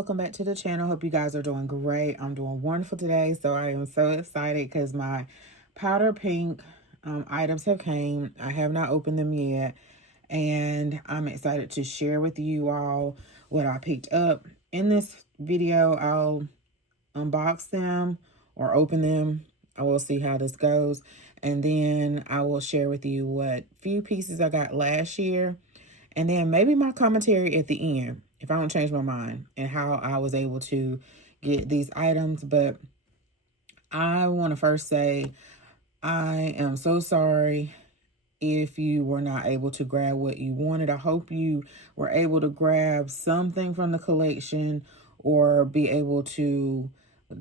welcome back to the channel. Hope you guys are doing great. I'm doing wonderful today. So I am so excited because my powder pink items have came. I have not opened them yet, and I'm excited to share with you all what I picked up. In this video, I'll unbox them or open them. I will see how this goes, and then I will share with you what few pieces I got last year, and then maybe my commentary at the end if I don't change my mind and how I was able to get these items. But I want to first say I am so sorry if you were not able to grab what you wanted. I hope you were able to grab something from the collection or be able to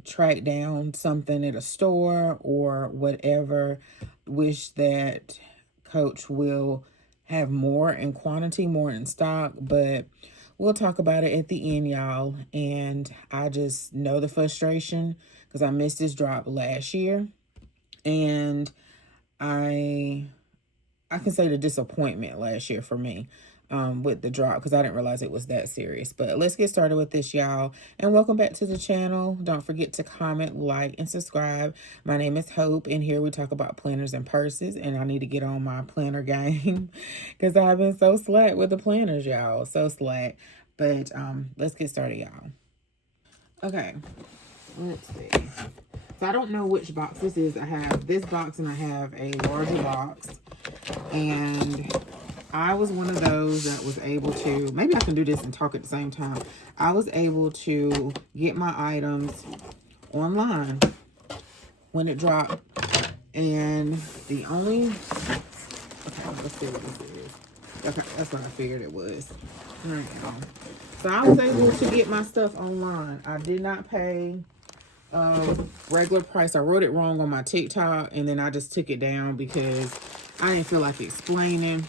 track down something at a store or whatever. Wish that Coach will have more in quantity, more in stock, but we'll talk about it at the end, y'all. And I just know the frustration because I missed this drop last year, and I can say the disappointment last year for me with the drop because I didn't realize it was that serious. But let's get started with this, y'all. And welcome back to the channel. Don't forget to comment, like, and subscribe. My name is Hope, and here we talk about planners and purses. And I need to get on my planner game because I've been so slack with the planners, y'all. So slack. But let's get started, y'all. Okay, let's see. So I don't know which box this is. I have this box and I have a larger box. And I was one of those that was able to, maybe I can do this and talk at the same time. I was able to get my items online when it dropped. And the only, okay, let's see what this is. Okay, that's what I figured it was. All right, y'all. So I was able to get my stuff online. I did not pay regular price. I wrote it wrong on my TikTok, and then I just took it down because I didn't feel like explaining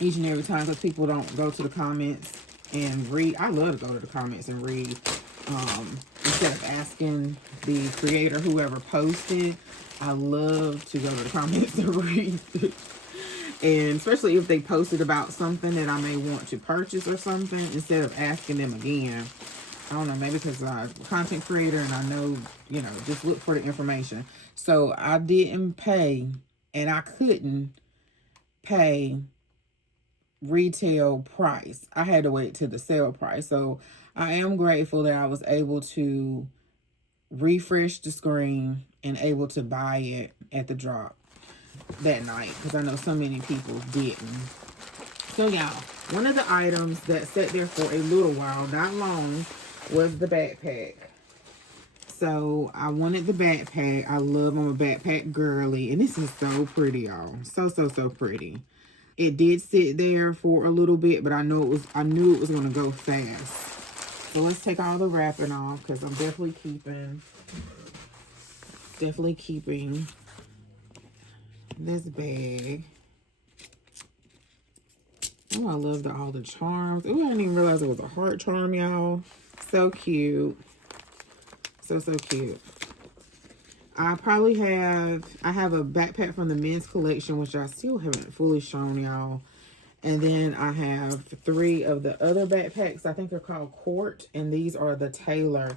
each and every time because people don't go to the comments and read. I love to go to the comments and read instead of asking the creator, whoever posted. I love to go to the comments and read it. And especially if they posted about something that I may want to purchase or something, instead of asking them again. I don't know, maybe because I'm a content creator and I know, you know, just look for the information. So I didn't pay, and I couldn't pay retail price. I had to wait to the sale price. So I am grateful that I was able to refresh the screen and able to buy it at the drop that night, because I know so many people didn't. So y'all, one of the items that sat there for a little while, not long, was the backpack. So I wanted the backpack. I love, I'm a backpack girly, and this is so pretty, y'all. So pretty. It did sit there for a little bit, but I knew it was going to go fast. So let's take all the wrapping off because I'm definitely keeping this bag. Oh, I love all the charms. Oh, I didn't even realize it was a heart charm, y'all. So cute. So cute. I have a backpack from the men's collection, which I still haven't fully shown y'all. And then I have 3 of the other backpacks. I think they're called Court, and these are the Taylor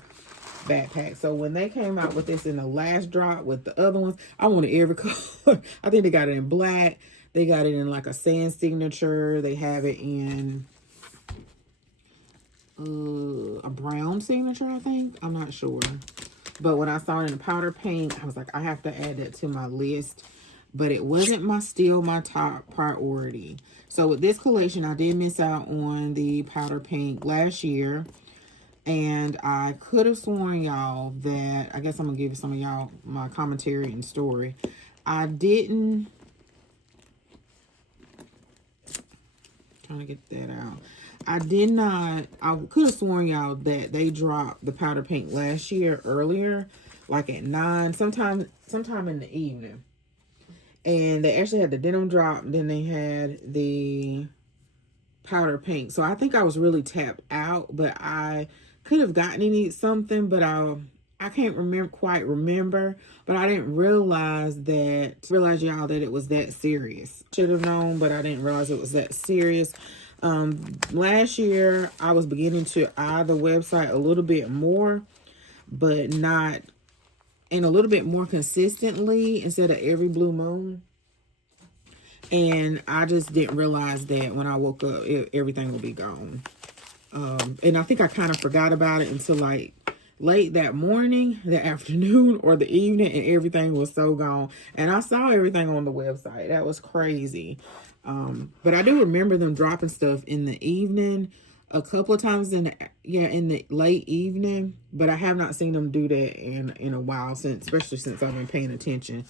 backpacks. So when they came out with this in the last drop with the other ones, I wanted every color. I think they got it in black. They got it in like a sand signature. They have it in a brown signature, I think. I'm not sure. But when I saw it in the powder pink, I was like, I have to add that to my list. But it wasn't still my top priority. So with this collection, I did miss out on the powder pink last year. And I could have sworn, y'all, that, I guess I'm going to give some of y'all my commentary and story. I didn't, trying to get that out. I could have sworn, y'all, that they dropped the powder pink last year earlier, like at 9, sometime in the evening. And they actually had the denim drop, then they had the powder pink. So I think I was really tapped out, but I could have gotten something, but I can't quite remember, but I didn't realize y'all that it was that serious. Should have known, but I didn't realize it was that serious. Last year I was beginning to eye the website a little bit more, but not, and a little bit more consistently instead of every blue moon. And I just didn't realize that when I woke up, everything would be gone. And I think I kind of forgot about it until like late that morning, the afternoon, or the evening, and everything was so gone. And I saw everything on the website. That was crazy. But I do remember them dropping stuff in the evening a couple of times in the late evening, but I have not seen them do that in a while, since, especially since I've been paying attention,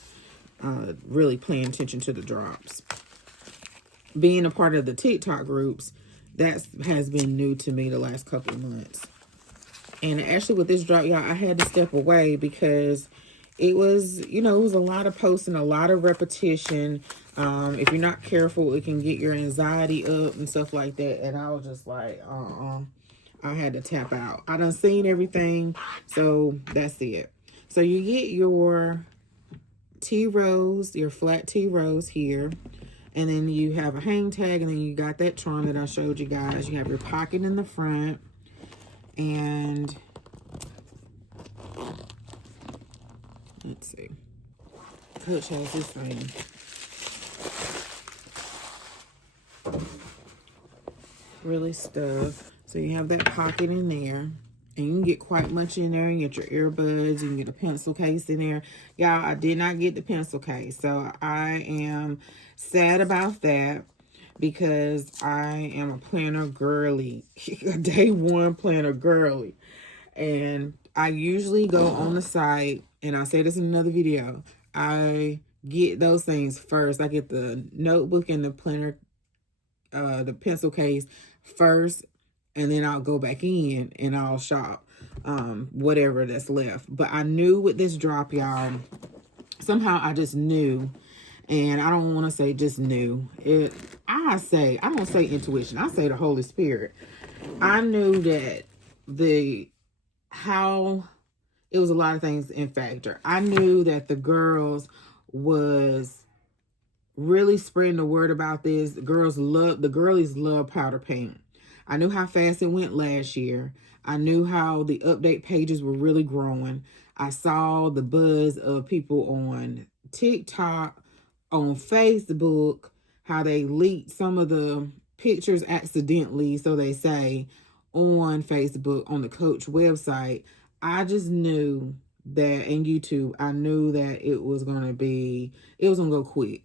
really paying attention to the drops. Being a part of the TikTok groups, that has been new to me the last couple of months. And actually with this drop, y'all, I had to step away because it was, it was a lot of posting, a lot of repetition. If you're not careful, it can get your anxiety up and stuff like that. And I was just like, I had to tap out. I done seen everything, so that's it. So you get your T-rows, your flat T-rows here. And then you have a hang tag, and then you got that charm that I showed you guys. You have your pocket in the front. And let's see. Coach has this thing. Really stuffed. So you have that pocket in there. And you can get quite much in there. You get your earbuds. You can get a pencil case in there. Y'all, I did not get the pencil case. So I am sad about that because I am a planner girly. A day one planner girly. And I usually go on the site, and I'll say this in another video, I get those things first. I get the notebook and the planner, the pencil case first, and then I'll go back in and I'll shop whatever that's left. But I knew with this drop, y'all, somehow I just knew, and I don't want to say just knew. I don't say intuition, I say the Holy Spirit. I knew that how it was a lot of things in factor. I knew that the girls was really spreading the word about this. The girlies love powder paint. I knew how fast it went last year. I knew how the update pages were really growing. I saw the buzz of people on TikTok, on Facebook, how they leaked some of the pictures accidentally, so they say, on Facebook, on the Coach website. I just knew that, in YouTube, I knew that it was going to go quick.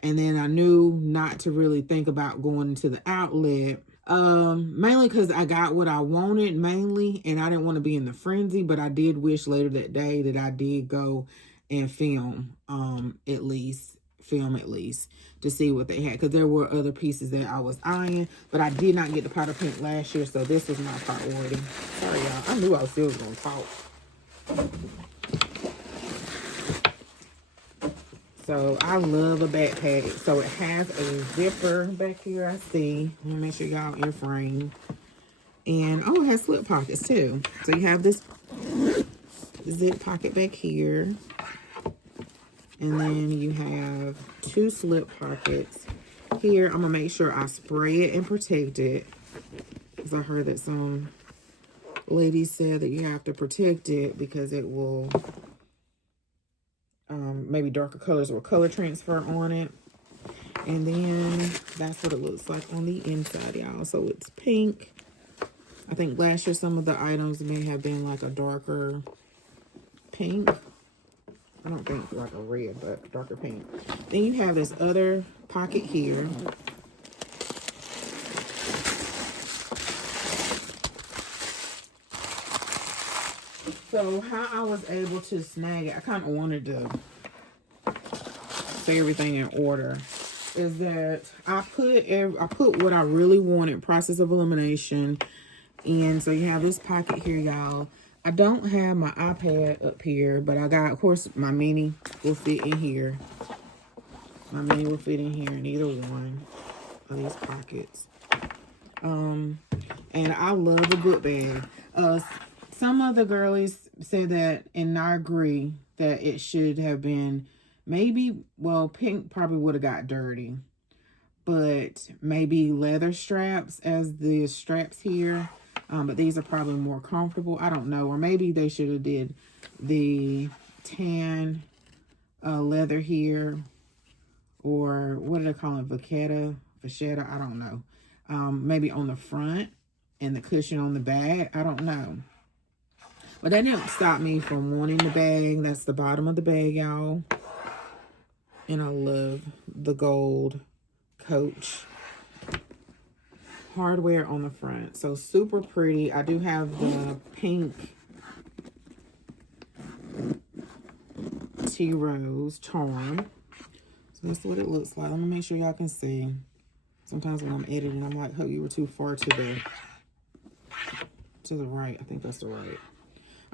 And then I knew not to really think about going into the outlet, mainly because I got what I wanted mainly, and I didn't want to be in the frenzy. But I did wish later that day that I did go and film at least to see what they had, because there were other pieces that I was eyeing, but I did not get the powder paint last year, so this was my priority. Sorry, y'all. I knew I still was going to talk. So I love a backpack. So it has a zipper back here, I see. Let me make sure y'all in frame. And oh, it has slip pockets too. So you have this zip pocket back here. And then you have two slip pockets here. I'm going to make sure I spray it and protect it, because I heard that some ladies said that you have to protect it because it will, maybe darker colors will color transfer on it. And then that's what it looks like on the inside, y'all. So it's pink. I think last year some of the items may have been like a darker pink. I don't think like a red, but darker pink. Then you have this other pocket here. So how I was able to snag it, I kind of wanted to say everything in order, is that I put what I really wanted, process of elimination. And so you have this pocket here, y'all. I don't have my iPad up here, but I got, of course, my mini will fit in here. My mini will fit in here in either one of these pockets. And I love a book bag. Some of the girlies say that, and I agree, that it should have been maybe, well, pink probably would have got dirty. but maybe leather straps as the straps here. But these are probably more comfortable. I don't know. Or maybe they should have did the tan leather here. Or what do they call it? Vachetta? I don't know. Maybe on the front and the cushion on the back. I don't know. But that didn't stop me from wanting the bag. That's the bottom of the bag, y'all. And I love the gold Coach hardware on the front. So super pretty. I do have the pink tea rose charm. So that's what it looks like. Let me make sure y'all can see. Sometimes when I'm editing, I'm like, oh, you were too far to the right. I think that's the right.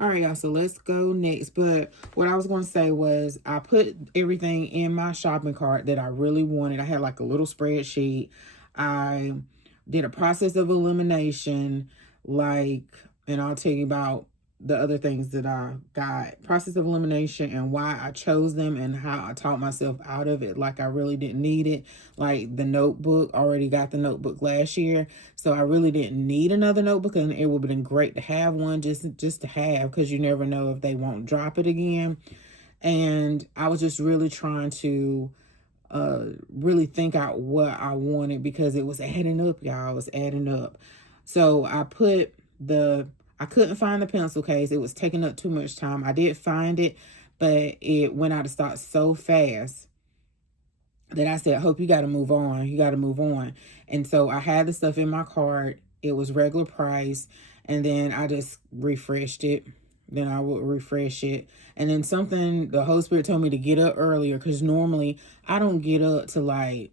All right, y'all, so let's go next. But what I was going to say was I put everything in my shopping cart that I really wanted. I had like a little spreadsheet. I did a process of elimination, and I'll tell you about the other things that I got. Process of elimination and why I chose them and how I talked myself out of it. Like I really didn't need it. Like the notebook, already got the notebook last year. So I really didn't need another notebook, and it would have been great to have one just to have, because you never know if they won't drop it again. And I was just really trying to really think out what I wanted, because it was adding up, y'all. It was adding up. So I couldn't find the pencil case. It was taking up too much time. I did find it, but it went out of stock so fast that I said, Hope, you got to move on. You got to move on. And so I had the stuff in my cart. It was regular price. And then I just refreshed it. Then I would refresh it. And then the Holy Spirit told me to get up earlier, because normally I don't get up to like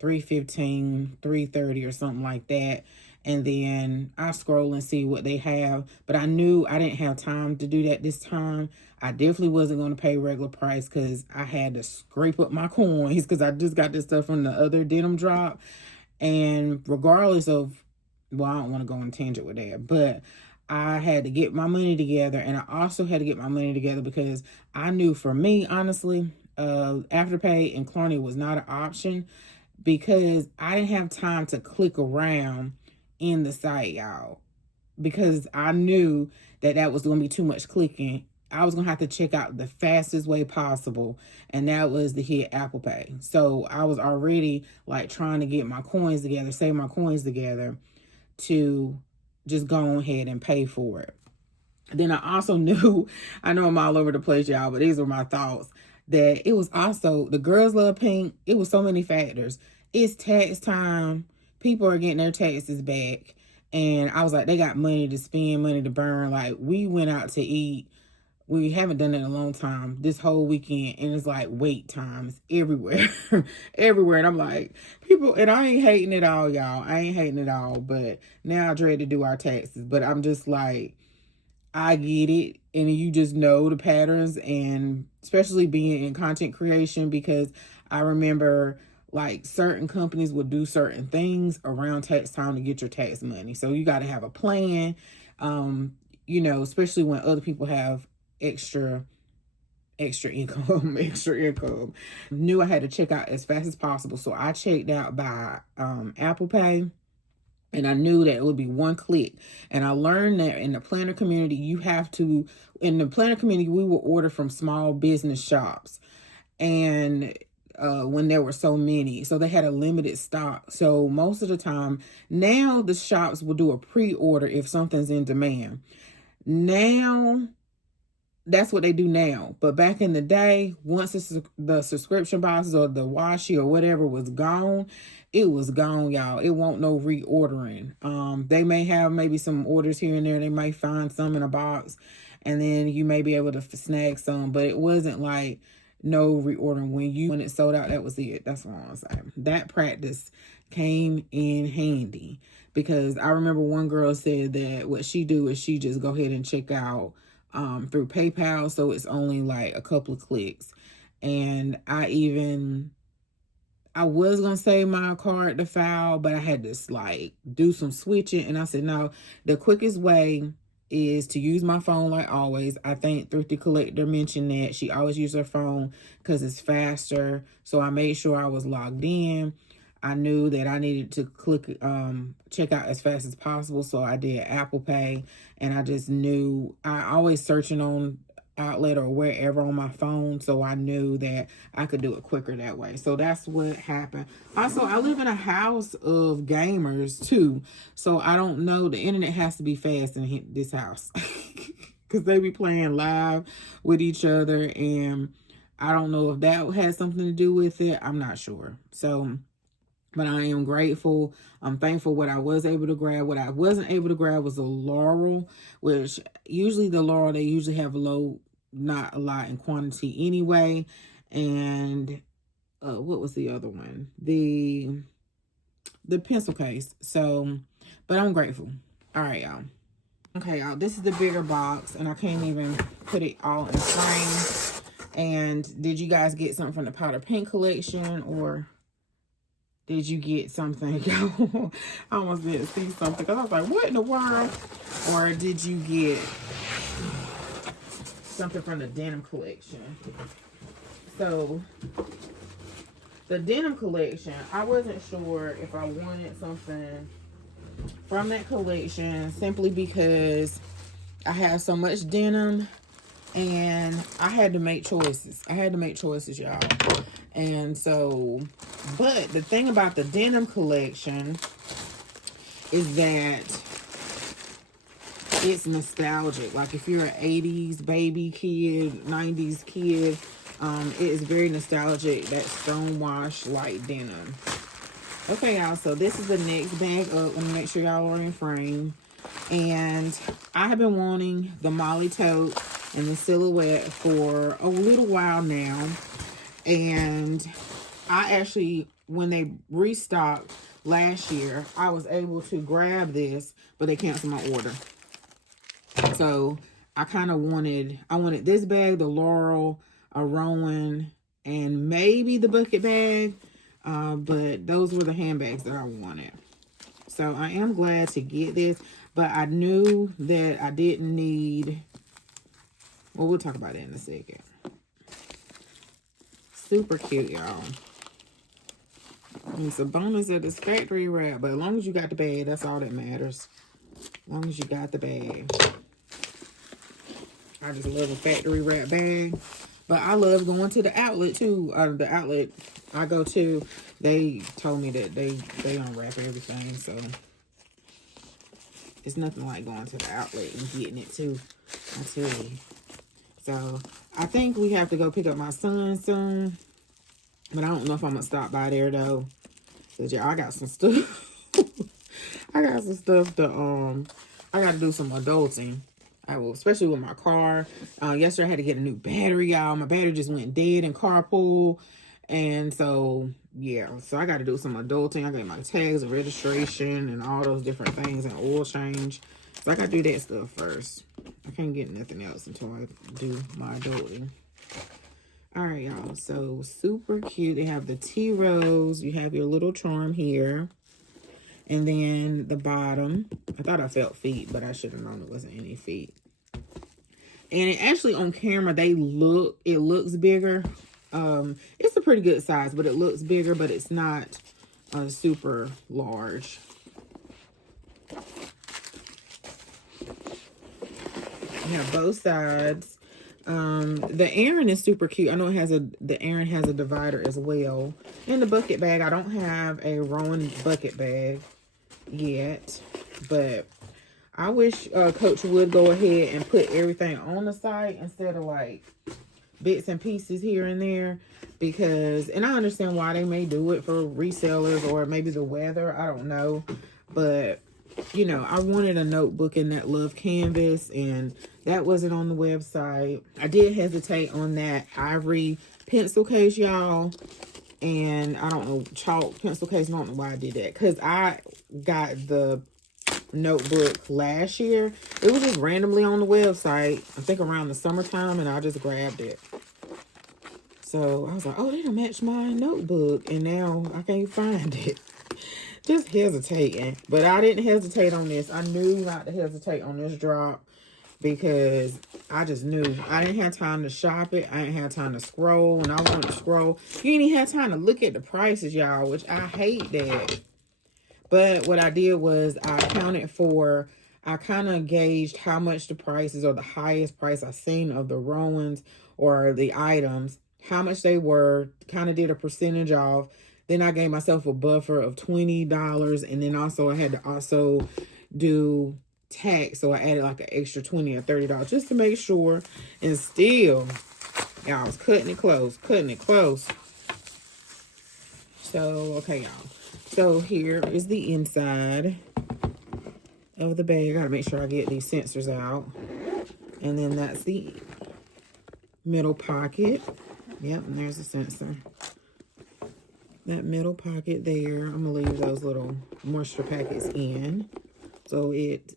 3:15, 3:30 or something like that. And then I scroll and see what they have. But I knew I didn't have time to do that this time. I definitely wasn't going to pay regular price, because I had to scrape up my coins, because I just got this stuff from the other denim drop. And regardless of, well, I don't want to go on a tangent with that, but I had to get my money together. And I also had to get my money together because I knew, for me, honestly, Afterpay and Klarna was not an option, because I didn't have time to click around in the site, y'all, because I knew that was going to be too much clicking. I was going to have to check out the fastest way possible, and that was to hit Apple Pay. So I was already like trying to get my coins together, save my coins together to just go ahead and pay for it. Then I also knew, I know I'm all over the place, y'all, but these were my thoughts, that it was also, the girls love pink. It was so many factors. It's tax time. People are getting their taxes back. And I was like, they got money to spend, money to burn. Like, we went out to eat. We haven't done it in a long time, this whole weekend. And it's like wait times everywhere, everywhere. And I'm like, people, and I ain't hating it all, y'all. I ain't hating it all. But now I dread to do our taxes. But I'm just like, I get it. And you just know the patterns, and especially being in content creation, because I remember like certain companies will do certain things around tax time to get your tax money. So you got to have a plan, especially when other people have extra income, extra income. Knew I had to check out as fast as possible. So I checked out by Apple Pay. And I knew that it would be one click. And I learned that in the planner community, in the planner community, we will order from small business shops. And when there were so many, so they had a limited stock. So most of the time, now the shops will do a pre-order if something's in demand. Now, that's what they do now. But back in the day, once the subscription boxes or the washi or whatever was gone, it was gone, y'all. It won't no reordering. They may have maybe some orders here and there. They might find some in a box, and then you may be able to snag some. But it wasn't like no reordering. When it sold out, that was it. That's what I want to say. That practice came in handy, because I remember one girl said that what she do is she just go ahead and check out through PayPal, so it's only like a couple of clicks. And I was gonna save my card to file, but I had to like do some switching, and I said no, the quickest way is to use my phone like always. I think Thrifty Collector mentioned that she always uses her phone because it's faster. So I made sure I was logged in. I knew that I needed to click check out as fast as possible, so I did Apple Pay. And I just knew, I always searching on outlet or wherever on my phone, so I knew that I could do it quicker that way. So that's what happened. Also, I live in a house of gamers too, so I don't know, the internet has to be fast in this house because they be playing live with each other, and I don't know if that has something to do with it. I'm not sure. So, but I am grateful. I'm thankful what I was able to grab. What I wasn't able to grab was a laurel, which usually the laurel, they usually have low, not a lot in quantity anyway. And what was the other one? The pencil case. So, but I'm grateful. All right, y'all. Okay, y'all, this is the bigger box, and I can't even put it all in frame. And did you guys get something from the powder pink collection, or did you get something? I almost didn't see something because I was like, what in the world? Or did you get something from the denim collection? So the denim collection, I wasn't sure if I wanted something from that collection simply because I have so much denim and I had to make choices. Y'all. And so, but the thing about the denim collection is that it's nostalgic. Like if you're an 80s baby kid, 90s kid, it is very nostalgic, that stonewash light denim. Okay, y'all, so this is the next bag up. Let me make sure y'all are in frame. And I have been wanting the Molly tote and the silhouette for a little while now. And I actually, when they restocked last year, I was able to grab this, but they canceled my order. So I kind of wanted this bag, the Laurel, a Rowan, and maybe the bucket bag. But those were the handbags that I wanted. So I am glad to get this, but I knew that I didn't need, well, we'll talk about it in a second. Super cute, y'all. It's a bonus that it's factory wrap, but as long as you got the bag, that's all that matters. As long as you got the bag. I just love a factory wrap bag. But I love going to the outlet too. The outlet I go to, they told me that they unwrap everything. So it's nothing like going to the outlet and getting it too. I tell you. So I think we have to go pick up my son soon. But I don't know if I'm going to stop by there though. Cause yeah, I got some stuff. I got some stuff to, I got to do some adulting. I will, especially with my car. Yesterday I had to get a new battery, y'all. My battery just went dead in carpool. And so, yeah. So I got to do some adulting. I got my tags and registration and all those different things and oil change. So I got to do that stuff first. I can't get nothing else until I do my adulting. All right, y'all. So super cute. They have the T-rose. You have your little charm here. And then the bottom, I thought I felt feet, but I should have known it wasn't any feet. And it actually on camera, it looks bigger. It's a pretty good size, but it looks bigger, but it's not super large. You have both sides. The Aaron is super cute. I know the Aaron has a divider as well. And the bucket bag, I don't have a Rowan bucket bag yet, but I wish Coach would go ahead and put everything on the site instead of like bits and pieces here and there, because, and I understand why they may do it for resellers or maybe the weather, I don't know, but you know, I wanted a notebook in that love canvas and that wasn't on the website. I did hesitate on that ivory pencil case, y'all. And I don't know, chalk pencil case. I don't know why I did that. Because I got the notebook last year. It was just randomly on the website. I think around the summertime. And I just grabbed it. So I was like, oh, they don't match my notebook. And now I can't find it. Just hesitating. But I didn't hesitate on this. I knew not to hesitate on this drop. because I just knew I didn't have time to shop it. I didn't have time to scroll. When I wanted to scroll, you didn't even have time to look at the prices, y'all, which I hate that. But what I did was I kind of gauged how much the prices, or the highest price I seen of the Rowans or the items, how much they were, kind of did a percentage off. Then I gave myself a buffer of $20. And then also I had to also do tax. So I added like an extra $20 or $30 just to make sure. And still, y'all, I was cutting it close. So, okay, y'all. So here is the inside of the bag. I gotta make sure I get these sensors out. And then that's the middle pocket. Yep, and there's the sensor. That middle pocket there, I'm gonna leave those little moisture packets in. So it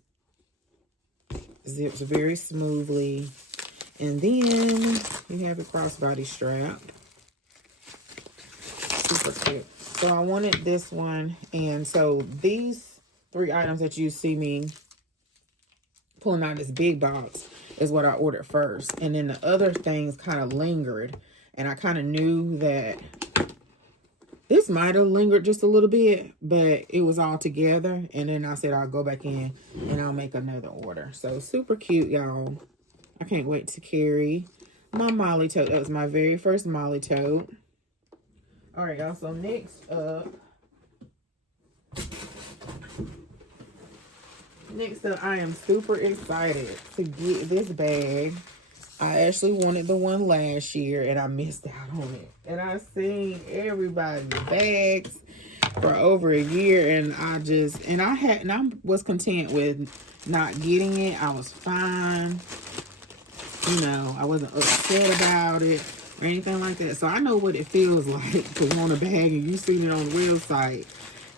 zips very smoothly. And then you have a crossbody strap. Super cute. So I wanted this one. And so these 3 items that you see me pulling out this big box is what I ordered first. And then the other things kind of lingered. And I kind of knew that this might have lingered just a little bit, but it was all together. And then I said I'll go back in and I'll make another order. So super cute, y'all. I can't wait to carry my Molly tote. That was my very first Molly tote. All right, y'all. So next up, I am super excited to get this bag. I actually wanted the one last year and I missed out on it. And I seen everybody's bags for over a year, and I was content with not getting it. I was fine. You know, I wasn't upset about it or anything like that. So I know what it feels like to want a bag and you seen it on the website.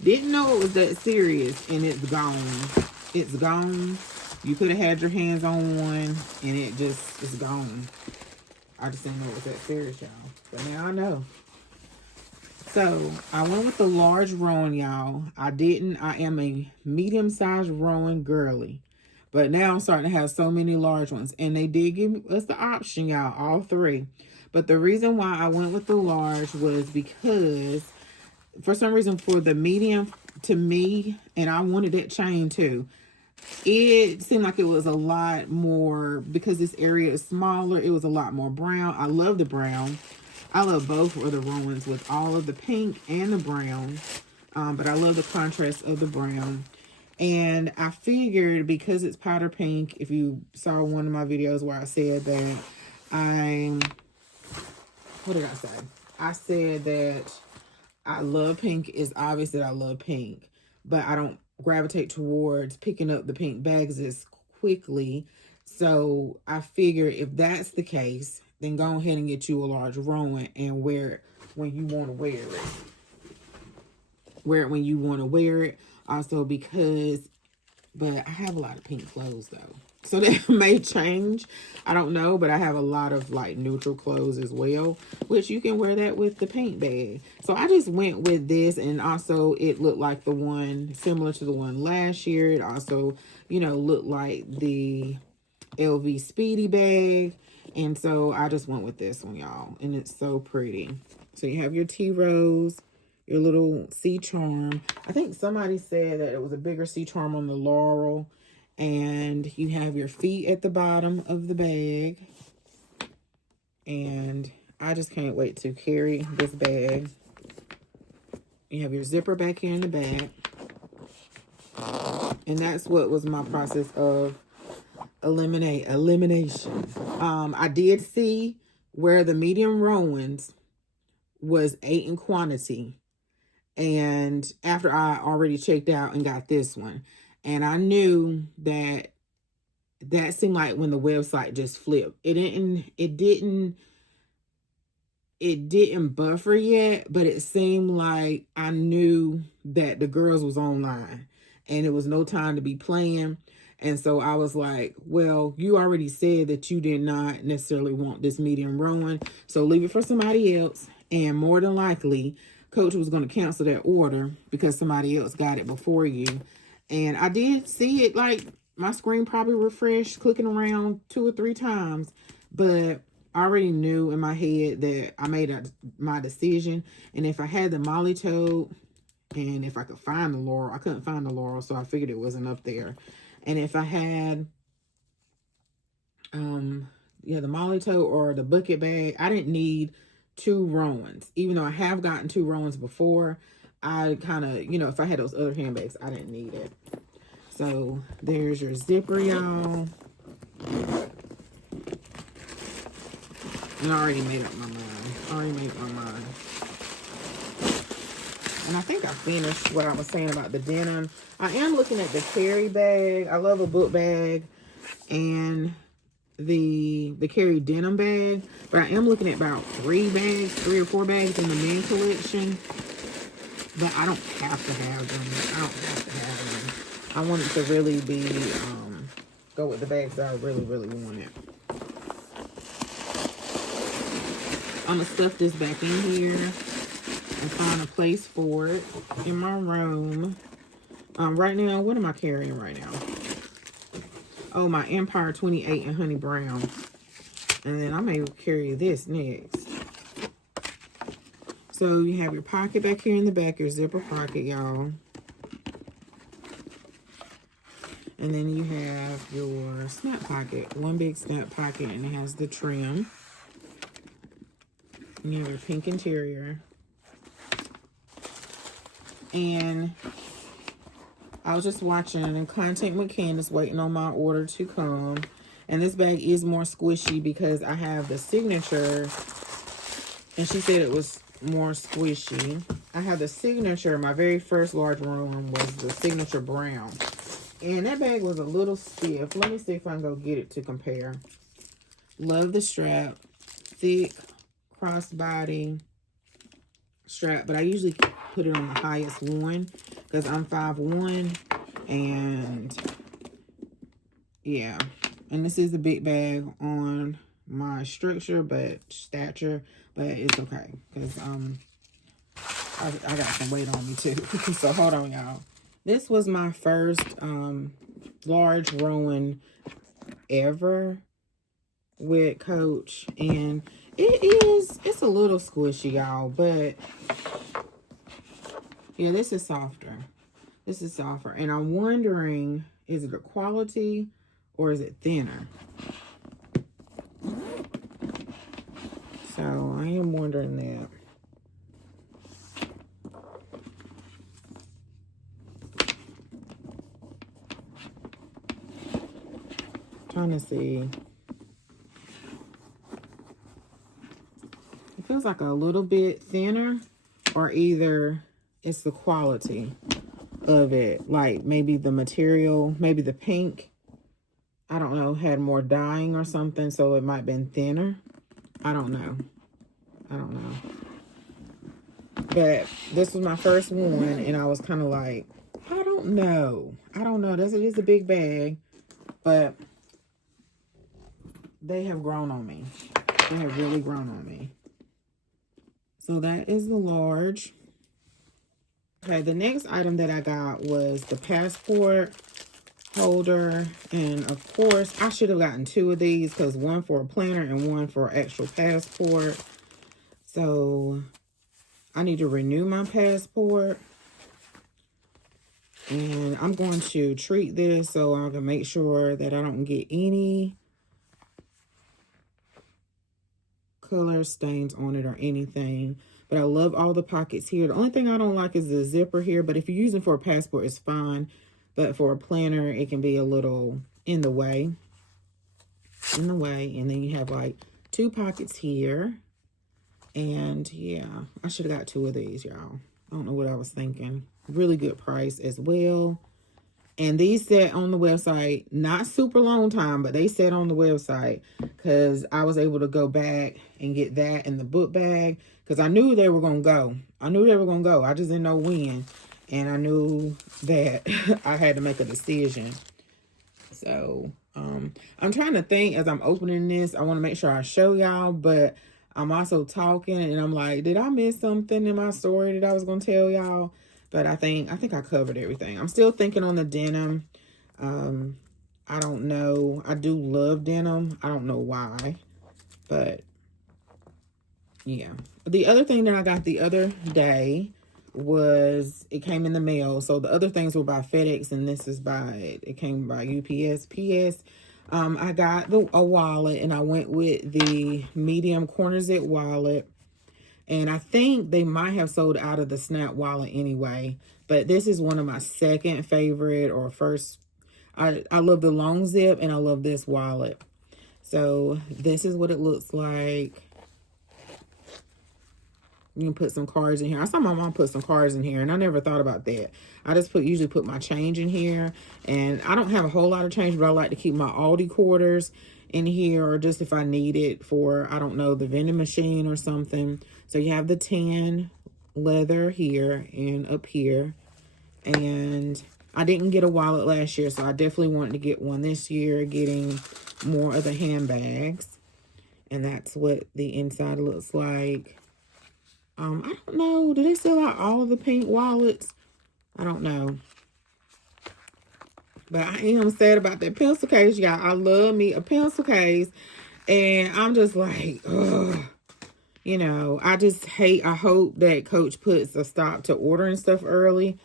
Didn't know it was that serious, and it's gone. It's gone. You could have had your hands on one and it just is gone. I just didn't know it was that serious, y'all. But now I know. So I went with the large Rowan, y'all. I am a medium-sized Rowan girly. But now I'm starting to have so many large ones. And they did give us the option, y'all, all 3. But the reason why I went with the large was because, for some reason, for the medium, to me, and I wanted that chain too, it seemed like it was a lot more, because this area is smaller, it was a lot more brown. I love the brown. I love both of the Rowans with all of the pink and the brown. But I love the contrast of the brown. And I figured, because it's powder pink, if you saw one of my videos where I said that what did I say? I said that I love pink. It's obvious that I love pink, but I don't gravitate towards picking up the pink bags as quickly. So I figure if that's the case, then go ahead and get you a large Rowan and wear it when you want to wear it. Wear it when you want to wear it. Also but I have a lot of pink clothes though. So that may change. I don't know, but I have a lot of like neutral clothes as well, which you can wear that with the paint bag. So I just went with this, and also it looked like the one similar to the one last year. It also, you know, looked like the LV Speedy bag. And so I just went with this one, y'all. And it's so pretty. So you have your T-Rose, your little sea charm. I think somebody said that it was a bigger sea charm on the Laurel. And you have your feet at the bottom of the bag. And I just can't wait to carry this bag. You have your zipper back here in the back. And that's what was my process of elimination. I did see where the medium Rowans was 8 in quantity. And after I already checked out and got this one. And I knew that seemed like when the website just flipped. It didn't buffer yet, but it seemed like I knew that the girls was online and it was no time to be playing. And so I was like, well, you already said that you did not necessarily want this medium Rowan, so leave it for somebody else. And more than likely, Coach was going to cancel that order because somebody else got it before you. And I did see it like my screen probably refreshed, clicking around 2 or 3 times, but I already knew in my head that I made my decision. And if I had the Molly Tote, and if I could find the Laurel, I couldn't find the Laurel, so I figured it wasn't up there. And if I had, yeah, the Molly Tote or the bucket bag, I didn't need 2 Rowans. Even though I have gotten 2 Rowans before, I kind of, you know, if I had those other handbags, I didn't need it. So there's your zipper, y'all. And I already made up my mind. And I think I finished what I was saying about the denim. I am looking at the carry bag. I love a book bag and the carry denim bag. But I am looking at about 3 or 4 bags in the men collection. But I don't have to have them. I want it to really be, go with the bags that I really, really wanted. I'm going to stuff this back in here and find a place for it in my room. Right now, what am I carrying right now? Oh, my Empire 28 and Honey Brown. And then I may carry this next. So you have your pocket back here in the back, your zipper pocket, y'all. And then you have your snap pocket, one big snap pocket, and it has the trim. And you have your pink interior. And I was just watching Content with Candace, waiting on my order to come. And this bag is more squishy because I have the signature, and she said it was more squishy. I have the signature. My very first large room was the signature brown. And that bag was a little stiff. Let me see if I can go get it to compare. Love the strap. Thick crossbody strap. But I usually put it on the highest one because I'm 5'1". And yeah. And this is a big bag on my stature. But it's okay. Because I got some weight on me too. So hold on, y'all. This was my first large Rowan ever with Coach, and it's a little squishy, y'all, but yeah, this is softer. And I'm wondering, is it a quality or is it thinner? So I am wondering that. Trying to see. It feels like a little bit thinner, or either it's the quality of it. Like maybe the material, maybe the pink, I don't know, had more dyeing or something, so it might have been thinner. I don't know. But this was my first one, and I was kind of like, I don't know. It is a big bag, but they have grown on me. They have really grown on me. So that is the large. Okay, the next item that I got was the passport holder. And of course, I should have gotten 2 of these because one for a planner and one for actual passport. So I need to renew my passport. And I'm going to treat this so I can make sure that I don't get any color stains on it or anything. But I love all the pockets here. The only thing I don't like is the zipper here, but if you're using for a passport, it's fine. But for a planner, it can be a little in the way. And then you have like 2 pockets here. And yeah, I should have got 2 of these, y'all. I don't know what I was thinking. Really good price as well. And these set on the website, not super long time, but they set on the website because I was able to go back and get that in the book bag because I knew they were going to go. I just didn't know when. And I knew that I had to make a decision. So I'm trying to think as I'm opening this. I want to make sure I show y'all, but I'm also talking and I'm like, did I miss something in my story that I was going to tell y'all? But I think I covered everything. I'm still thinking on the denim. I don't know. I do love denim. I don't know why, but yeah. The other thing that I got the other day was, it came in the mail. So the other things were by FedEx, and this is by, it came by UPS. I got a wallet, and I went with the medium corner zip wallet. And I think they might have sold out of the snap wallet anyway. But this is one of my second favorite or first. I love the long zip, and I love this wallet. So this is what it looks like. You can put some cards in here. I saw my mom put some cards in here, and I never thought about that. I just usually put my change in here, and I don't have a whole lot of change, but I like to keep my Aldi quarters in here, or just if I need it for, I don't know, the vending machine or something. So you have the tan leather here and up here, and I didn't get a wallet last year, so I definitely wanted to get one this year, getting more of the handbags, and that's what the inside looks like. I don't know. Do they sell out all of the pink wallets? I don't know. But I am sad about that pencil case, y'all. I love me a pencil case. And I'm just like, ugh. You know, I just hate, I hope that Coach puts a stop to ordering stuff early.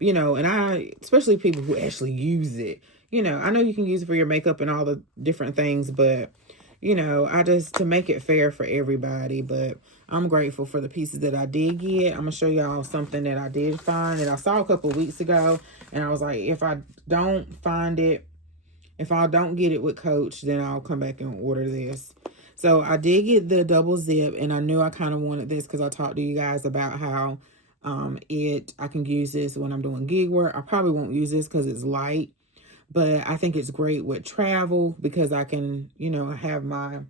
You know, and especially people who actually use it. You know, I know you can use it for your makeup and all the different things, but you know, to make it fair for everybody. But I'm grateful for the pieces that I did get. I'm gonna show y'all something that I did find that I saw a couple of weeks ago, and I was like, if I don't get it with Coach, then I'll come back and order this. So I did get the double zip, and I knew I kind of wanted this because I talked to you guys about how I can use this when I'm doing gig work. I probably won't use this because it's light, but I think it's great with travel because I can, you know, have my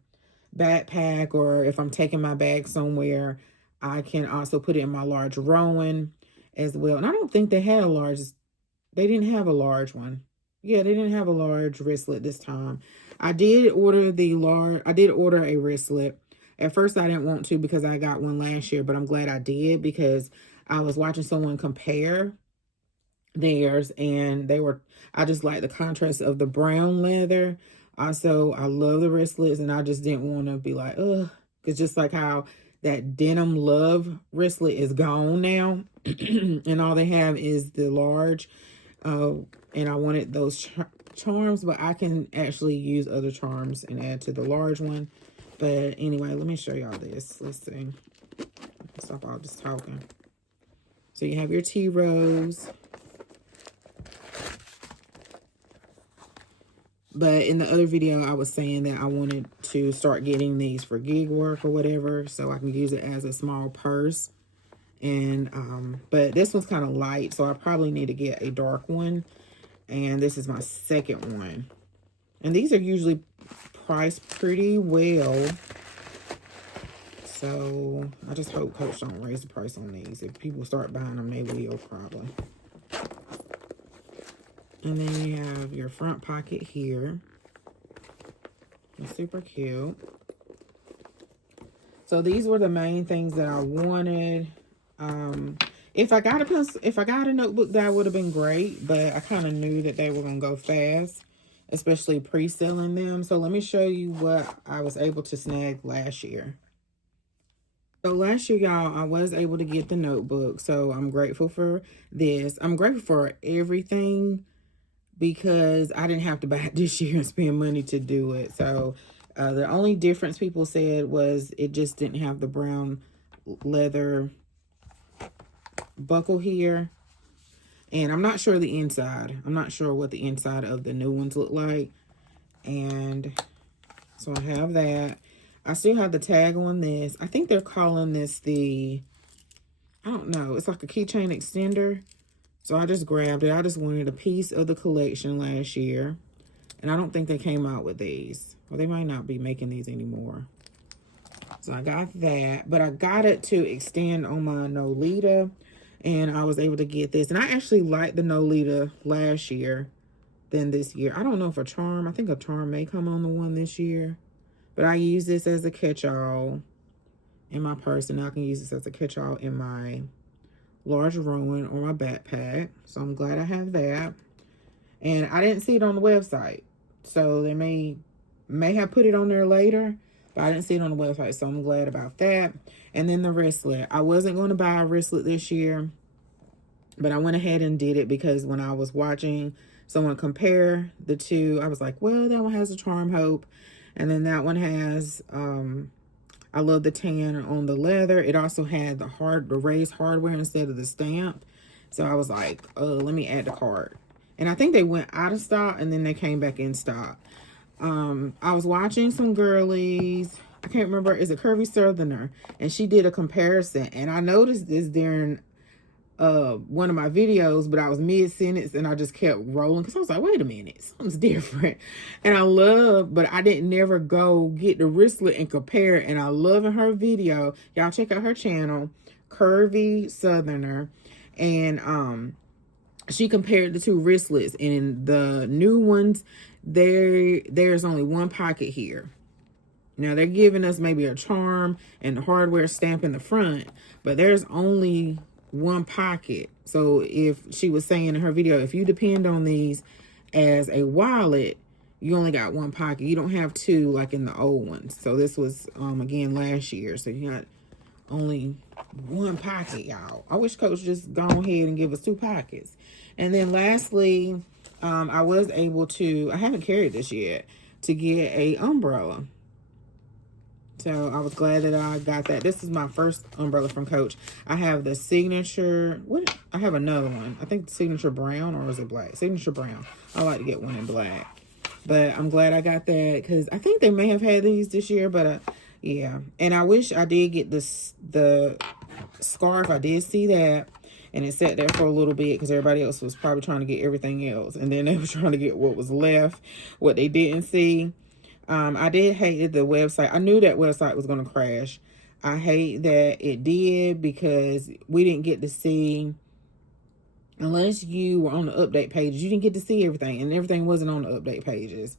backpack, or if I'm taking my bag somewhere, I can also put it in my large Rowan as well. And I don't think they didn't have a large one. Yeah, they didn't have a large wristlet this time. I did order a wristlet. At first I didn't want to because I got one last year, but I'm glad I did because I was watching someone compare theirs, and I just like the contrast of the brown leather. Also, I love the wristlets, and I just didn't want to be like, ugh, because just like how that denim love wristlet is gone now, and all they have is the large, and I wanted those charms, but I can actually use other charms and add to the large one. But anyway, let me show y'all this. Let's see. Stop all just talking. So you have your tea rose. But in the other video, I was saying that I wanted to start getting these for gig work or whatever, so I can use it as a small purse. And but this one's kind of light, so I probably need to get a dark one. And this is my second one. And these are usually priced pretty well. So I just hope Coach don't raise the price on these. If people start buying them, they will probably. And then you have your front pocket here. It's super cute. So these were the main things that I wanted. If I got a notebook, that would have been great, but I kind of knew that they were gonna go fast, especially pre-selling them. So let me show you what I was able to snag last year. So last year, y'all, I was able to get the notebook. So I'm grateful for this. I'm grateful for everything because I didn't have to buy it this year and spend money to do it. So the only difference people said was it just didn't have the brown leather buckle here. And I'm not sure the inside. I'm not sure what the inside of the new ones look like. And so I have that. I still have the tag on this. I think they're calling this I don't know. It's like a keychain extender. So I just grabbed it. I just wanted a piece of the collection last year. And I don't think they came out with these. Well, they might not be making these anymore. So I got that. But I got it to extend on my Nolita. And I was able to get this. And I actually liked the Nolita last year than this year. I don't know if I think a charm may come on the one this year. But I use this as a catch-all in my purse. And I can use this as a catch-all in my large Rowan or my backpack. So I'm glad I have that. And I didn't see it on the website. So they may have put it on there later, but I didn't see it on the website, so I'm glad about that. And then the wristlet. I wasn't going to buy a wristlet this year, but I went ahead and did it because when I was watching someone compare the two, I was like, well, that one has a charm hope, and then that one has I love the tan on the leather. It also had the raised hardware instead of the stamp. So I was like, let me add the cart. And I think they went out of stock and then they came back in stock. I was watching some girlies. I can't remember. Is it Curvy Southerner? And she did a comparison. And I noticed this during one of my videos, but I was mid-sentence and I just kept rolling because I was like, wait a minute, something's different. And but I didn't never go get the wristlet and compare it. And I love in her video, y'all check out her channel, Curvy Southerner. And she compared the two wristlets, and in the new ones, there's only one pocket here. Now they're giving us maybe a charm and the hardware stamp in the front, but there's only one pocket. So if she was saying in her video, if you depend on these as a wallet, you only got one pocket. You don't have two like in the old ones. So this was again last year. So you got only one pocket, y'all. I wish Coach just go ahead and give us two pockets. And then lastly, I was able to, I haven't carried this yet, to get a umbrella. So I was glad that I got that. This is my first umbrella from Coach. I have the signature, I have another one. I think the signature brown, or is it black? Signature brown. I like to get one in black. But I'm glad I got that because I think they may have had these this year, but yeah. And I wish I did get the scarf. I did see that. And it sat there for a little bit because everybody else was probably trying to get everything else. And then they were trying to get what was left, what they didn't see. I did hate the website. I knew that website was going to crash. I hate that it did because we didn't get to see, unless you were on the update pages, you didn't get to see everything, and everything wasn't on the update pages.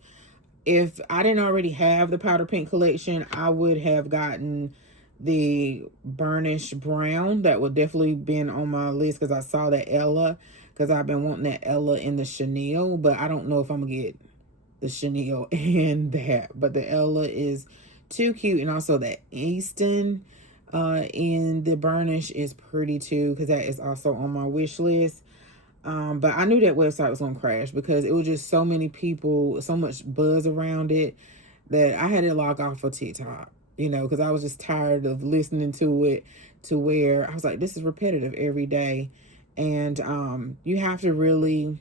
If I didn't already have the powder pink collection, I would have gotten the burnished brown. That would definitely been on my list because I saw that Ella, because I've been wanting that Ella in the chenille, but I don't know if I'm going to get the chenille and that. But the Ella is too cute, and also that Easton in the burnish is pretty too, because that is also on my wish list. But I knew that website was gonna crash because it was just so many people, so much buzz around it, that I had to log off for TikTok, because I was just tired of listening to it, to where I was like, this is repetitive every day. And you have to really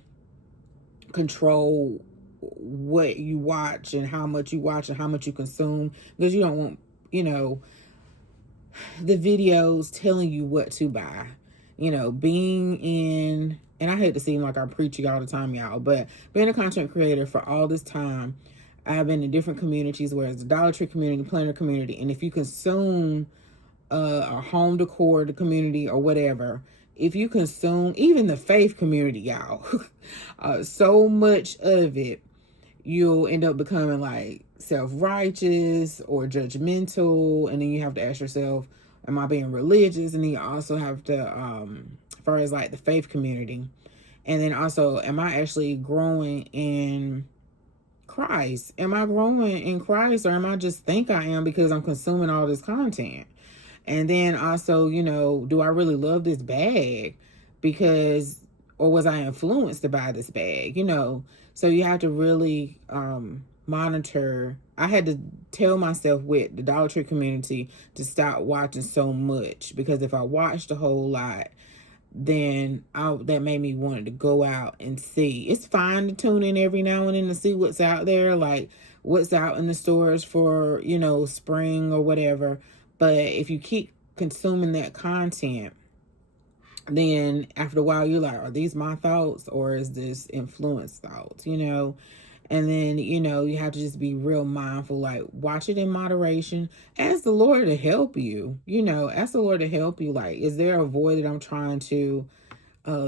control what you watch and how much you watch and how much you consume, because you don't want, the videos telling you what to buy. Being in, and I hate to seem like I'm preaching all the time, y'all, but being a content creator for all this time, I've been in different communities, where it's the Dollar Tree community, planner community, and if you consume a home decor community or whatever, if you consume even the faith community, y'all, so much of it, you'll end up becoming like self-righteous or judgmental, and then you have to ask yourself, am I being religious? And then you also have to, as far as like the faith community, and then also, am I actually growing in Christ? Am I growing in Christ, or am I just think I am because I'm consuming all this content? And then also, do I really love this bag or was I influenced to buy this bag? So you have to really monitor. I had to tell myself with the Dollar Tree community to stop watching so much, because if I watched a whole lot, then that made me want to go out and see. It's fine to tune in every now and then to see what's out there, like what's out in the stores for, spring or whatever. But if you keep consuming that content, then after a while you're like, are these my thoughts or is this influenced thoughts, And then, you have to just be real mindful, like watch it in moderation. Ask the Lord to help you, ask the Lord to help you. Like, is there a void that I'm trying to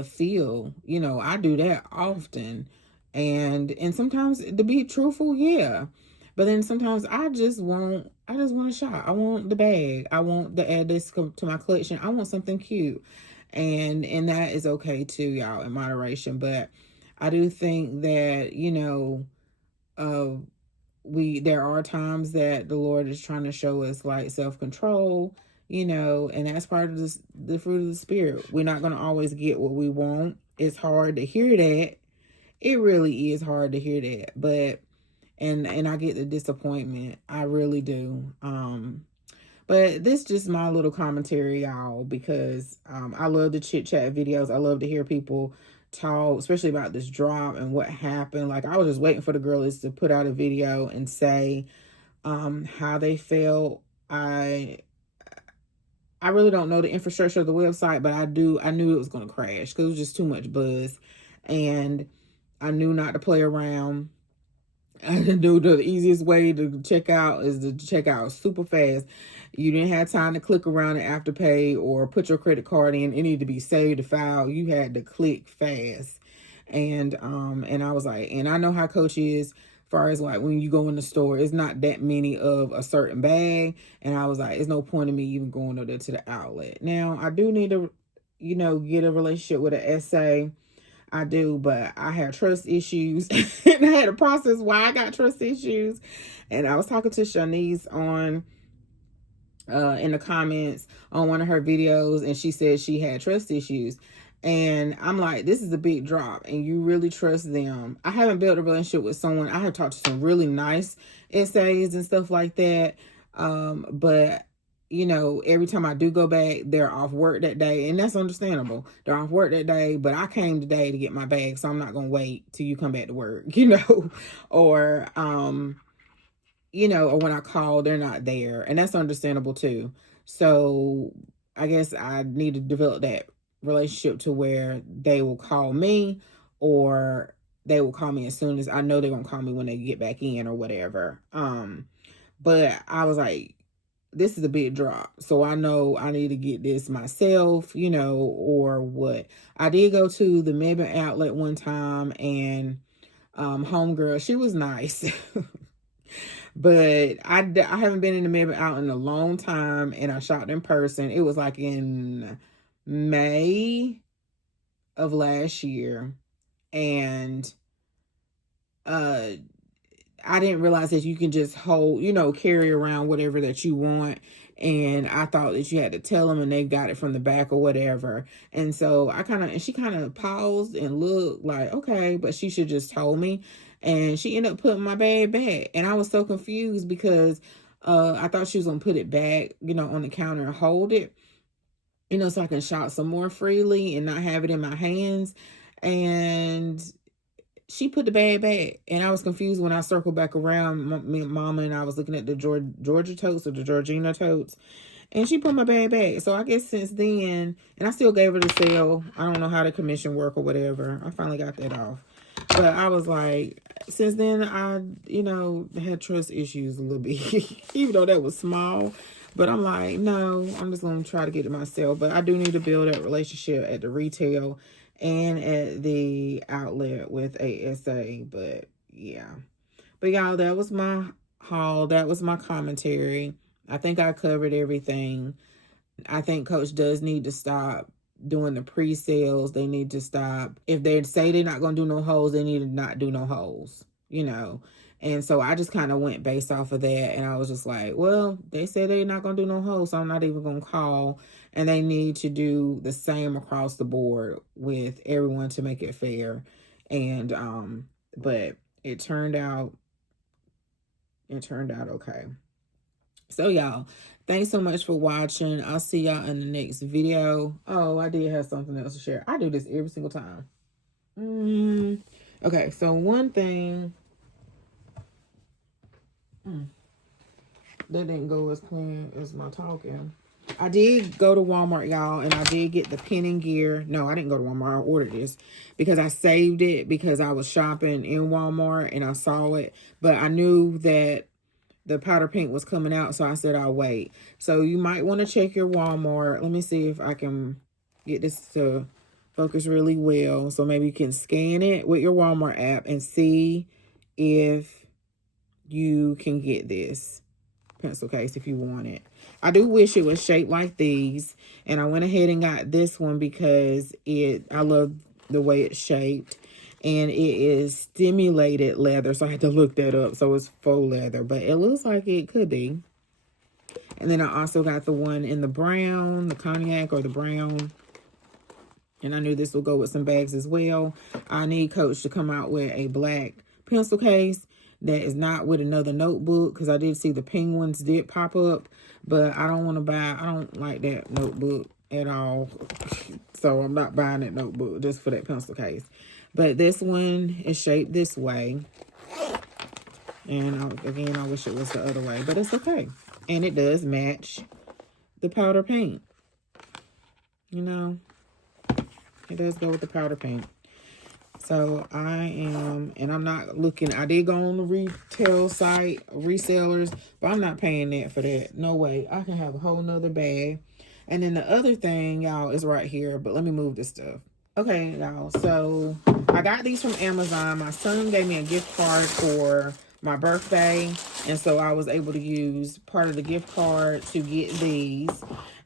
feel? I do that often. And sometimes, to be truthful, yeah. But then sometimes I just want a shot. I want the bag. I want to add this to my collection. I want something cute. And that is okay too, y'all, in moderation. But I do think that, there are times that the Lord is trying to show us like self-control, and that's part of the fruit of the spirit. We're not going to always get what we want. It's hard to hear that. It really is hard to hear that. But and I get the disappointment. I really do. But this just my little commentary, y'all, because I love the chit chat videos. I love to hear people talk, especially about this drop and what happened. Like, I was just waiting for the girlies to put out a video and say how they felt. I really don't know the infrastructure of the website, but I knew it was going to crash because it was just too much buzz, and I knew not to play around. I knew the easiest way to check out is to check out super fast. You didn't have time to click around and afterpay or put your credit card in. It needed to be saved to file. You had to click fast. And I was like, and I know how Coach is as far as like when you go in the store, it's not that many of a certain bag. And I was like, it's no point in me even going over there to the outlet. Now I do need to, get a relationship with an SA. I do, but I have trust issues and I had to process why I got trust issues. And I was talking to Shanice on in the comments on one of her videos, and she said she had trust issues. And I'm like, this is a big drop, and you really trust them. I haven't built a relationship with someone. I have talked to some really nice essays and stuff like that. But every time I do go back, they're off work that day, and that's understandable. They're off work that day, but I came today to get my bag, so I'm not gonna wait till you come back to work, or or when I call, they're not there, and that's understandable too. So I guess I need to develop that relationship to where they will call me, or they will call me as soon as I know they're gonna call me when they get back in or whatever. But I was like, this is a big drop, so I know I need to get this myself, or what. I did go to the Mebane outlet one time, and homegirl, she was nice. But I haven't been in the Mebane out in a long time, and I shopped in person. It was like in May of last year, and I didn't realize that you can just hold, carry around whatever that you want. And I thought that you had to tell them and they got it from the back or whatever. And so she kind of paused and looked like, okay, but she should just told me. And she ended up putting my bag back. And I was so confused because I thought she was going to put it back, on the counter and hold it, so I can shop some more freely and not have it in my hands. And she put the bag back, and I was confused when I circled back around. Me, Mama, and I was looking at the Georgia totes or the Georgina totes, and she put my bag back. So I guess since then, and I still gave her the sale. I don't know how the commission work or whatever. I finally got that off, but I was like, since then I, had trust issues a little bit, even though that was small. But I'm like, no, I'm just gonna try to get it myself. But I do need to build that relationship at the retail and at the outlet with ASA. But yeah. But y'all, that was my haul. That was my commentary. I think I covered everything. I think Coach does need to stop doing the pre-sales. They need to stop. If they say they're not going to do no holes, they need to not do no holes, And so I just kind of went based off of that. And I was just like, well, they say they're not going to do no holes, so I'm not even going to call. And they need to do the same across the board with everyone to make it fair. And, but it turned out okay. So y'all, thanks so much for watching. I'll see y'all in the next video. Oh, I did have something else to share. I do this every single time. Okay, so one thing that didn't go as planned as my talking. I did go to Walmart, y'all, and I did get the pinning gear. No, I didn't go to Walmart. I ordered this because I saved it because I was shopping in Walmart and I saw it. But I knew that the powder pink was coming out, so I said I'll wait. So you might want to check your Walmart. Let me see if I can get this to focus really well. So maybe you can scan it with your Walmart app and see if you can get this pencil case if you want it. I do wish it was shaped like these, and I went ahead and got this one because I love the way it's shaped. and it is stimulated leather. So I had to look that up. So it's faux leather, but it looks like it could be. And then I also got the one in the brown, the cognac or the brown. And I knew this will go with some bags as well. I need Coach to come out with a black pencil case that is not with another notebook, because I did see the penguins did pop up, but I don't want to buy, I don't like that notebook at all. So I'm not buying that notebook just for that pencil case. But this one is shaped this way. And again, I wish it was the other way, but it's okay. And it does match the powder paint. You know, it does go with the powder paint. So I am, and I'm not looking, I did go on the retail site, resellers, but I'm not paying that for that. No way. I can have a whole nother bag. And then the other thing, y'all, is right here, but let me move this stuff. Okay, y'all, so I got these from Amazon. My son gave me a gift card for my birthday, and so I was able to use part of the gift card to get these.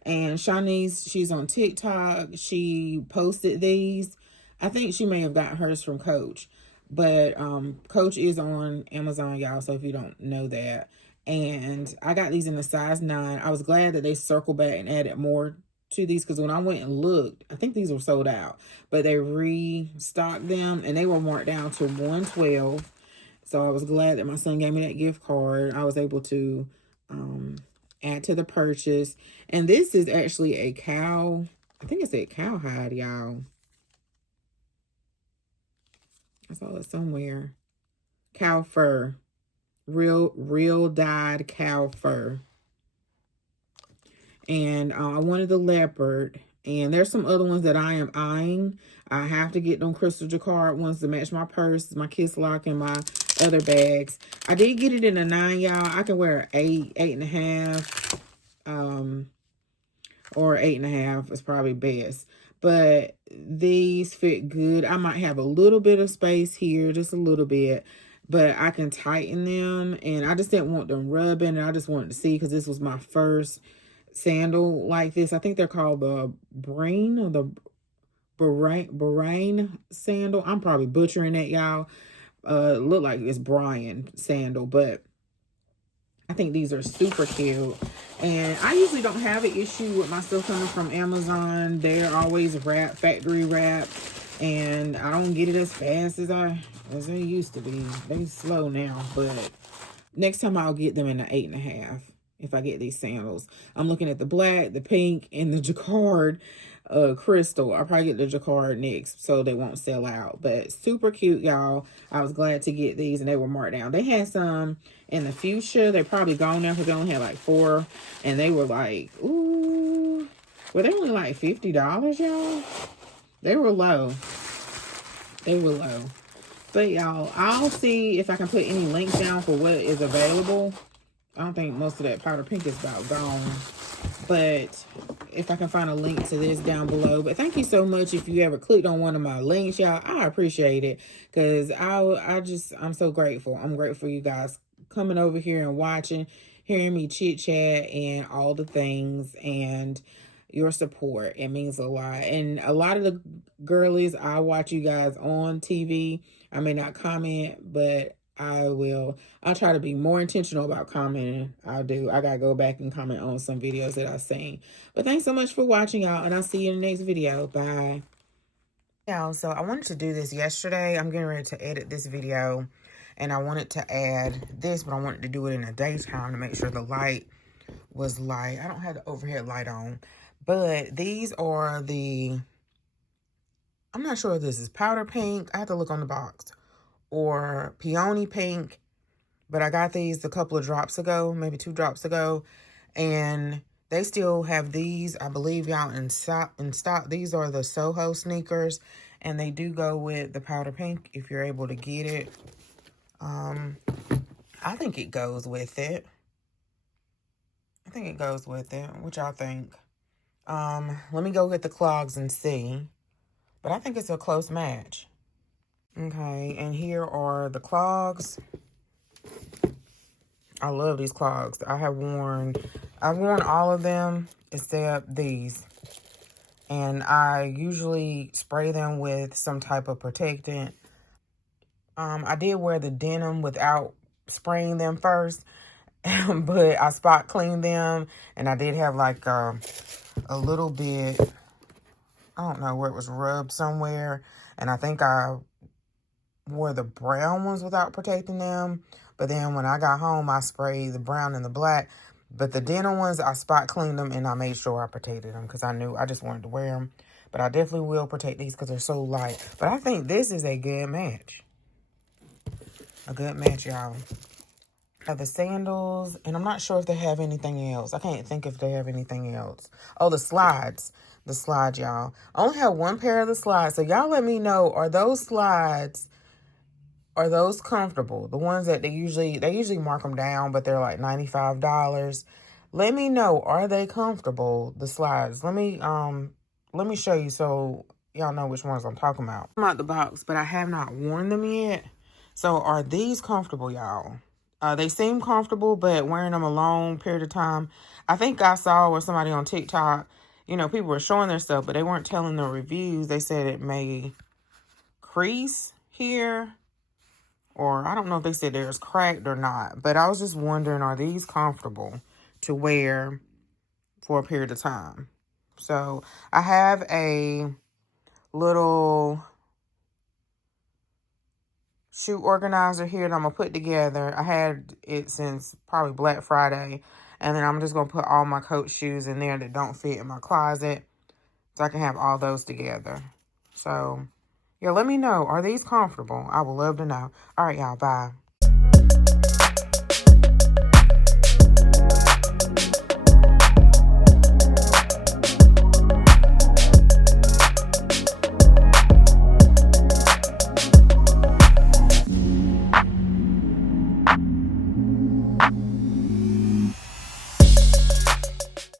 And Shanice, she's on TikTok. She posted these. I think she may have got hers from Coach, but Coach is on Amazon, y'all, so if you don't know that. And I got these in a size 9. I was glad that they circled back and added more to these, because when I went and looked, I think these were sold out, but they restocked them and they were marked down to 112. So I was glad that my son gave me that gift card. I was able to add to the purchase. And this is actually a cow, I think it's a cowhide, y'all. I saw it somewhere. Cow fur. Real dyed cow fur. And I wanted the leopard. And there's some other ones that I am eyeing. I have to get them crystal jacquard ones to match my purse, my kiss lock, and my other bags. I did get it in a 9, y'all. I can wear 8, 8.5. Or 8.5 is probably best. But these fit good. I might have a little bit of space here, just a little bit, but I can tighten them. And I just didn't want them rubbing. And I just wanted to see, because this was my first sandal like this. I think they're called the Brain or the Bahrain sandal. I'm probably butchering that, y'all. Look like it's Brian sandal, but I think these are super cute. And I usually don't have an issue with my stuff coming from Amazon. They're always wrapped, factory wrapped, and I don't get it as fast as they used to be. They slow now, but next time I'll get them in the 8.5 if I get these sandals. I'm looking at the black, the pink, and the jacquard crystal. I'll probably get the jacquard next so they won't sell out. But super cute, y'all. I was glad to get these, and they were marked down. They had some in the fuchsia. They're probably gone now because they only had like 4, and they were like, ooh, were they only like $50, y'all? They were low. They were low. But y'all, I'll see if I can put any links down for what is available. I don't think most of that powder pink is about gone. But if I can find a link to this down below. But thank you so much if you ever clicked on one of my links, y'all. I appreciate it. Because I'm so grateful. I'm grateful for you guys coming over here and watching, hearing me chit chat and all the things, and your support. It means a lot. And a lot of the girlies, I watch you guys on TV. I may not comment, but I'll try to be more intentional about commenting. I gotta go back and comment on some videos that I've seen. But thanks so much for watching, y'all, and I'll see you in the next video. Bye. Yeah, so I wanted to do this yesterday. I'm getting ready to edit this video, and I wanted to add this, but I wanted to do it in the daytime to make sure the light was light. I don't have the overhead light on, but these are I'm not sure if this is powder pink. I have to look on the box, or peony pink, but I got these a couple of drops ago, maybe 2 drops ago, and they still have these, I believe, y'all, in stock. These are the Soho sneakers, and they do go with the powder pink if you're able to get it. I think it goes with it. What y'all think? Let me go get the clogs and see, but I think it's a close match. Okay, and here are the clogs. I love these clogs. I've worn all of them except these. And I usually spray them with some type of protectant. I did wear the denim without spraying them first, but I spot cleaned them, and I did have like a little bit, I don't know where it was rubbed somewhere, and I think I wore the brown ones without protecting them, but then when I got home, I sprayed the brown and the black, but the denim ones, I spot cleaned them, and I made sure I protected them, because I just wanted to wear them, but I definitely will protect these, because they're so light. But I think this is a good match. A good match, y'all. Have the sandals, and I'm not sure if they have anything else. I can't think if they have anything else. Oh, the slides. The slides, y'all. I only have one pair of the slides, so y'all let me know, are those slides, are those comfortable? The ones that they usually mark them down, but they're like $95. Let me know, are they comfortable, the slides? Let me show you so y'all know which ones I'm talking about. I'm out the box, but I have not worn them yet. So are these comfortable, y'all? They seem comfortable, but wearing them a long period of time. I think I saw where somebody on TikTok, people were showing their stuff, but they weren't telling the reviews. They said it may crease here, or I don't know if they said there's cracked or not. But I was just wondering, are these comfortable to wear for a period of time? So I have a little shoe organizer here that I'm going to put together. I had it since probably Black Friday. And then I'm just going to put all my Coach shoes in there that don't fit in my closet, so I can have all those together. So, yeah, let me know. Are these comfortable? I would love to know. All right, y'all. Bye.